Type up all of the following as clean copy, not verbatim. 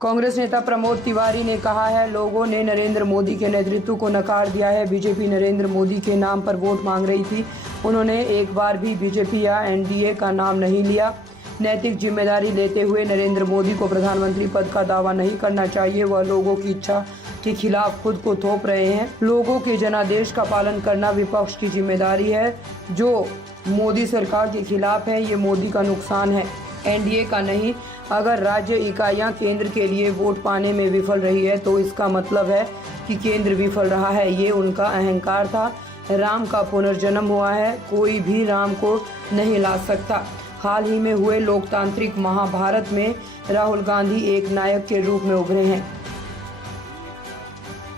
कांग्रेस नेता प्रमोद तिवारी ने कहा है, लोगों ने नरेंद्र मोदी के नेतृत्व को नकार दिया है। बीजेपी नरेंद्र मोदी के नाम पर वोट मांग रही थी। उन्होंने एक बार भी बीजेपी या एनडीए का नाम नहीं लिया। नैतिक जिम्मेदारी लेते हुए नरेंद्र मोदी को प्रधानमंत्री पद का दावा नहीं करना चाहिए। वह लोगों की इच्छा के खिलाफ खुद को थोप रहे हैं। लोगों के जनादेश का पालन करना विपक्ष की जिम्मेदारी है। जो मोदी सरकार के खिलाफ है, ये मोदी का नुकसान है, एनडीए का नहीं। अगर राज्य इकाइयां केंद्र के लिए वोट पाने में विफल रही है तो इसका मतलब है कि केंद्र विफल रहा है। ये उनका अहंकार था। राम का पुनर्जन्म हुआ है, कोई भी राम को नहीं ला सकता। हाल ही में हुए लोकतांत्रिक महाभारत में राहुल गांधी एक नायक के रूप में उभरे हैं।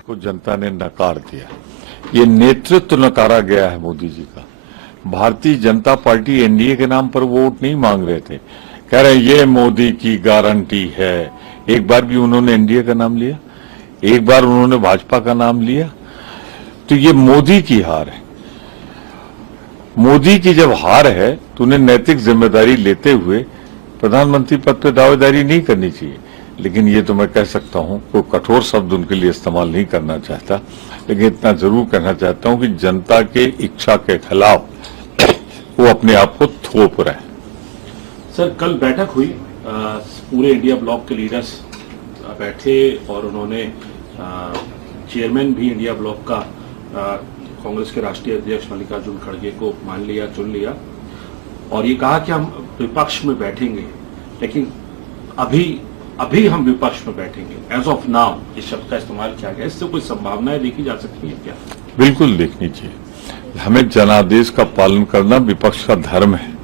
को जनता ने नकार दिया। ये नेतृत्व नकारा गया है मोदी जी का। भारतीय जनता पार्टी एनडीए के नाम पर वोट नहीं मांग रहे थे। कह रहे ये मोदी की गारंटी है। एक बार भी उन्होंने एनडीए का नाम लिया? एक बार उन्होंने भाजपा का नाम लिया? तो ये मोदी की हार है। मोदी की जब हार है तो उन्हें नैतिक जिम्मेदारी लेते हुए प्रधानमंत्री पद पर दावेदारी नहीं करनी चाहिए। लेकिन ये तो मैं कह सकता हूं, कोई कठोर शब्द उनके लिए इस्तेमाल नहीं करना चाहता, लेकिन इतना जरूर कहना चाहता हूं कि जनता के इच्छा के खिलाफ वो अपने आप को थोप रहे हैं। सर, कल बैठक हुई, पूरे इंडिया ब्लॉक के लीडर्स बैठे और उन्होंने चेयरमैन भी इंडिया ब्लॉक का कांग्रेस के राष्ट्रीय अध्यक्ष मल्लिकार्जुन खड़गे को मान लिया, चुन लिया और ये कहा कि हम विपक्ष में बैठेंगे, लेकिन अभी हम विपक्ष में बैठेंगे। एज ऑफ नाउ इस शब्द का इस्तेमाल किया गया। इससे कोई संभावनाएं देखी जा सकती है क्या? बिल्कुल देखनी चाहिए। हमें जनादेश का पालन करना विपक्ष का धर्म है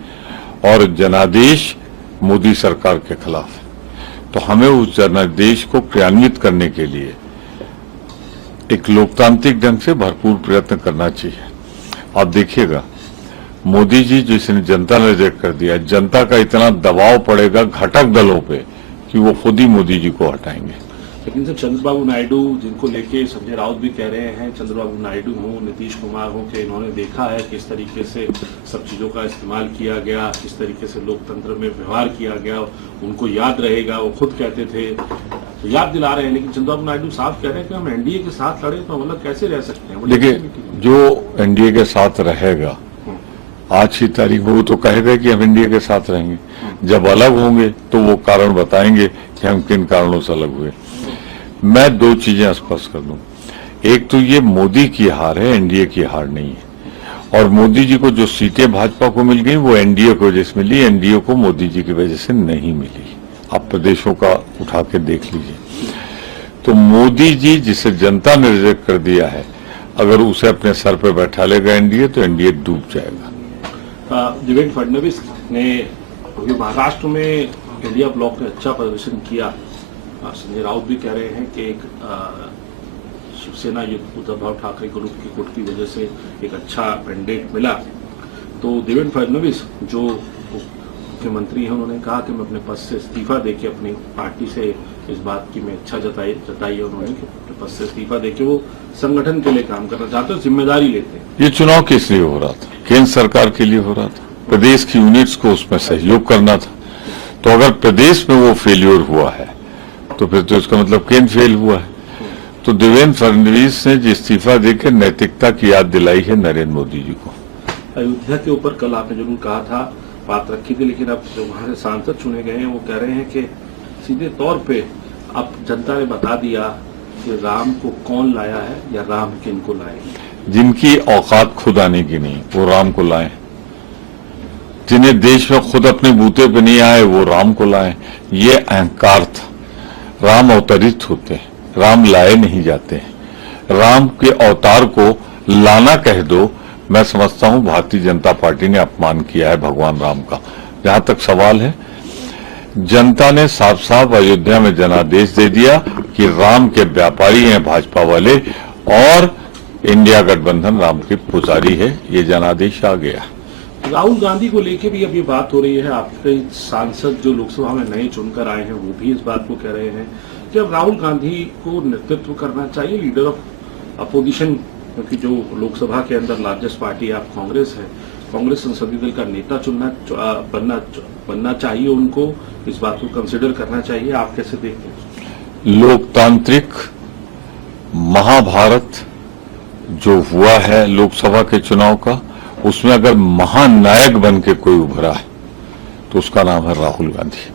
और जनादेश मोदी सरकार के खिलाफ है। तो हमें उस जनादेश को क्रियान्वित करने के लिए एक लोकतांत्रिक ढंग से भरपूर प्रयत्न करना चाहिए। आप देखिएगा, मोदी जी जिसने जनता ने रिजेक्ट कर दिया, जनता का इतना दबाव पड़ेगा घटक दलों पे कि वो खुद ही मोदी जी को हटाएंगे। लेकिन सर, चंद्रबाबू नायडू जिनको लेके संजय राउत भी कह रहे हैं, चंद्रबाबू नायडू हो, नीतीश कुमार हो, कि इन्होंने देखा है किस तरीके से सब चीजों का इस्तेमाल किया गया, किस तरीके से लोकतंत्र में व्यवहार किया गया, उनको याद रहेगा। वो खुद कहते थे, तो याद दिला रहे हैं। लेकिन चंद्रबाबू नायडू साफ कह रहे हैं कि हम एनडीए के साथ लड़े तो मतलब कैसे रह सकते हैं? देखिए, जो एनडीए के साथ रहेगा आज की तारीख में वो तो कहेगा कि हम एनडीए के साथ रहेंगे। जब अलग होंगे तो वो कारण बताएंगे कि हम किन कारणों से अलग हुए। मैं दो चीजें स्पष्ट कर दूं। एक तो ये मोदी की हार है, एनडीए की हार नहीं है। और मोदी जी को जो सीटें भाजपा को मिल गई वो एनडीए की वजह से मिली, एनडीए को मोदी जी की वजह से नहीं मिली। आप प्रदेशों का उठा के देख लीजिए। तो मोदी जी जिसे जनता ने रिजेक्ट कर दिया है, अगर उसे अपने सर पर बैठा लेगा एनडीए तो एनडीए डूब जाएगा। देवेंद्र फडणवीस ने महाराष्ट्र में इंडिया ब्लॉक ने अच्छा प्रदर्शन किया। संजय राउत भी कह रहे हैं कि एक शिवसेना उद्धव ठाकरे ग्रुप की गुट की वजह से एक अच्छा मैंडेट मिला। तो देवेंद्र फडणवीस जो मुख्यमंत्री हैं, उन्होंने कहा कि मैं अपने पद से इस्तीफा देके अपनी पार्टी से इस बात की मैं इच्छा जताई है उन्होंने कि अपने पद से इस्तीफा देके वो संगठन के लिए काम करना चाहते हैं, जिम्मेदारी लेते हैं। ये चुनाव किस लिए हो रहा था? केंद्र सरकार के लिए हो रहा था। प्रदेश की यूनिट्स को उसमें सहयोग करना था। तो अगर प्रदेश में वो फेल्योर हुआ है तो फिर तो इसका मतलब केंद्र फेल हुआ है। तो देवेंद्र फडणवीस ने इस्तीफा देकर नैतिकता की याद दिलाई है नरेंद्र मोदी जी को। अयोध्या के ऊपर कल आपने जरूर कहा था, बात रखी थी, लेकिन अब जो वहां से सांसद चुने गए हैं वो कह रहे हैं कि सीधे तौर पे अब जनता ने बता दिया कि राम को कौन लाया है या राम किनको लाएंगे। जिनकी औकात खुद आने की नहीं वो राम को लाएं। जिन्हें देश में खुद अपने बूते पे नहीं आए वो राम को लाएं। ये अहंकार था। राम अवतरित होते हैं, राम लाए नहीं जाते हैं। राम के अवतार को लाना कह दो, मैं समझता हूं भारतीय जनता पार्टी ने अपमान किया है भगवान राम का। जहां तक सवाल है, जनता ने साफ साफ अयोध्या में जनादेश दे दिया कि राम के व्यापारी हैं भाजपा वाले और इंडिया गठबंधन राम के पुजारी है। ये जनादेश आ गया। राहुल गांधी को लेके भी अब ये बात हो रही है। आपके सांसद जो लोकसभा में नए चुनकर आए हैं वो भी इस बात को कह रहे हैं कि अब राहुल गांधी को नेतृत्व करना चाहिए, लीडर ऑफ अपोजिशन, क्योंकि जो लोकसभा के अंदर लार्जेस्ट पार्टी आप कांग्रेस है, कांग्रेस संसदीय दल का नेता बनना चाहिए उनको। इस बात को कंसिडर करना चाहिए। आप कैसे देखते हैं? लोकतांत्रिक महाभारत जो हुआ है लोकसभा के चुनाव का, उसमें अगर महानायक बन के कोई उभरा है तो उसका नाम है राहुल गांधी।